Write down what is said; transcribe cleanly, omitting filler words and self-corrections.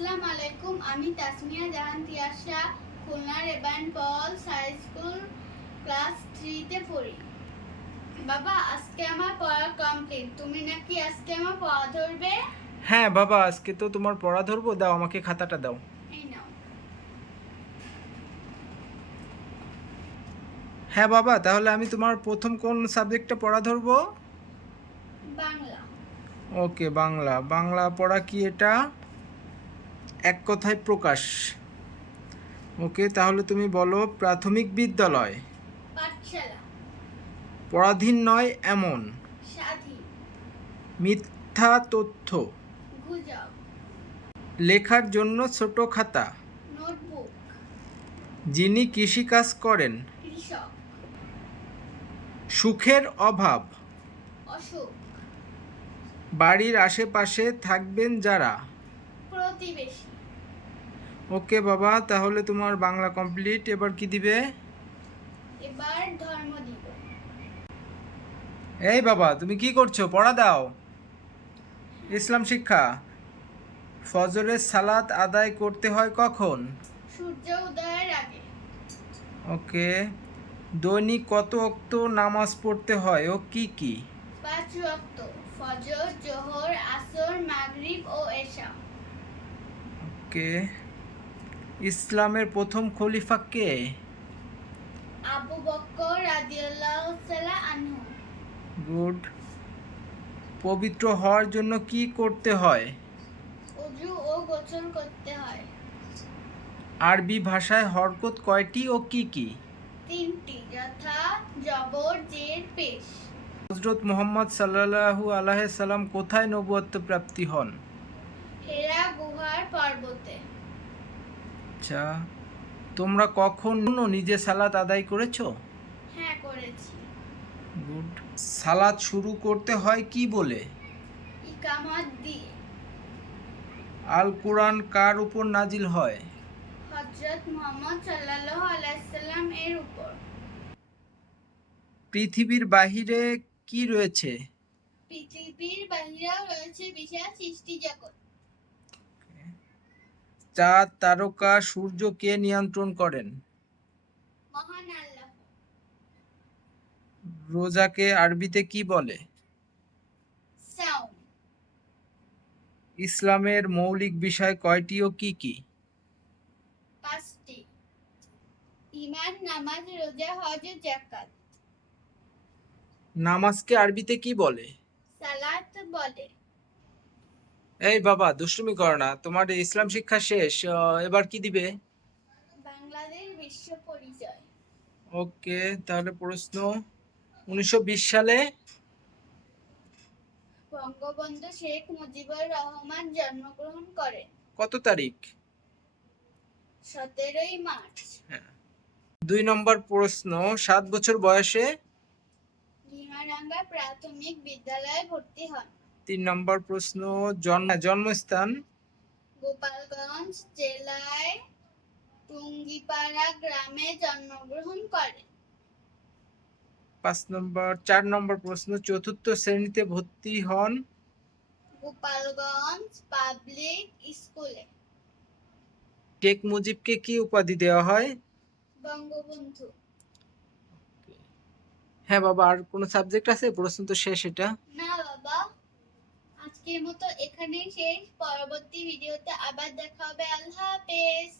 আসসালামু আলাইকুম। আমি তাসমিয়া জাহান Tiyasha Khulna রেবান girls high school class 3 তে পড়ি। বাবা, আজকে আমার পড়া কমপ্লিট। তুমি নাকি আজকে আমার পড়া ধরবে? হ্যাঁ বাবা, আজকে তো তোমার পড়া ধরবো। দাও আমাকে খাতাটা দাও। এই নাও। হ্যাঁ বাবা, তাহলে আমি তোমার প্রথম কোন সাবজেক্টটা পড়া ধরবো? বাংলা। ওকে, বাংলা। বাংলা পড়া কি এটা? এক কথায় প্রকাশ। ওকে, তাহলে তুমি বলো। প্রাথমিক বিদ্যালয়। পাঠশালা। পরাধীন নয় এমন। স্বাধীন। মিথ্যা তথ্য। গুজব। লেখার জন্য ছোট খাতা। নোটবুক। যিনি কৃষিকাজ করেন। কৃষক। সুখের অভাব। অসুখ। বাড়ির আশেপাশে থাকবেন যারা। প্রতিবেশী। ওকে বাবা, তাহলে তোমার বাংলা কমপ্লিট। এবার কি দিবে? এবার ধর্ম দিব। এই বাবা, তুমি কি করছো? পড়া দাও। ইসলাম শিক্ষা। ফজরের সালাত আদায় করতে হয় কখন? সূর্য উদয়ের আগে। ওকে। দৈনিক কত ওয়াক্ত নামাজ পড়তে হয় ও কি কি? 5 ওয়াক্ত। ফজর, জোহর, আসর, মাগরিব ও এশা। ওকে। ইসলামের প্রথম খলিফা কে? আবু বকর রাদিয়াল্লাহু তাআলা আনহু। গুড। পবিত্র হওয়ার জন্য কি করতে হয়? ওযু ও গোসল করতে হয়। আরবি ভাষায় হরকত কয়টি ও কি কি? 3টি, যথা জবর, জের, পেশ। হযরত মুহাম্মদ সাল্লাল্লাহু আলাইহি সাল্লাম কোথায় নবুয়ত্ব প্রাপ্তি হন? হেরা গুহার পর্বতে। আচ্ছা, তোমরা কখনো নিজে সালাত আদায় করেছো? হ্যাঁ, করেছি। গুড। সালাত শুরু করতে হয় কি বলে? ইকামত দিয়ে। আল কুরআন কার উপর নাজিল হয়? হযরত মুহাম্মদ সাল্লাল্লাহু আলাইহি সাল্লাম এর উপর। পৃথিবীর বাহিরে কি রয়েছে? পৃথিবীর বাহিরেও রয়েছে বিশাল সৃষ্টি জগৎ। চাঁদ, তারকা, সূর্য কে নিয়ন্ত্রণ করেন? মহান আল্লাহ। রোজাকে আরবিতে কি বলে? সাওম। ইসলামের মৌলিক বিষয় কয়টি ও কি কি? 5টি। ঈমান, নামাজ, রোজা, হজ ও যাকাত। নামাজকে আরবিতে কি বলে? সালাত বলে। এই বাবা, দুষ্টুমি করো না। তোমার ইসলাম শিক্ষা শেষ। এবার কি দিবে? বাংলাদেশ বিশ্ব পরিচয়। ওকে, তাহলে প্রশ্ন। 1920 সালে বঙ্গবন্ধু শেখ মুজিবুর রহমান জন্মগ্রহণ করেন। কত তারিখ? 17ই মার্চ। হ্যাঁ। 2 নম্বর প্রশ্ন। 7 বছর বয়সে ভীমারাঙ্গা প্রাথমিক বিদ্যালয়ে ভর্তি হন। 3 নম্বর প্রশ্ন। জন্মস্থান? গোপালগঞ্জ জেলায় টুঙ্গিপাড়া গ্রামে জন্মগ্রহণ করেন। 4 নম্বর প্রশ্ন। চতুর্থ শ্রেণীতে ভর্তি হন গোপালগঞ্জ পাবলিক স্কুলে। শেখ মুজিবকে কি উপাধি দেওয়া হয়? বঙ্গবন্ধু। হ্যাঁ বাবা, আর কোনো সাবজেক্ট আছে? প্রশ্ন তো শেষ এটা। না বাবা, আজকের মতো এখানেই শেষ। পরবর্তী ভিডিওতে আবার দেখা হবে। আল্লাহ হাফেজ।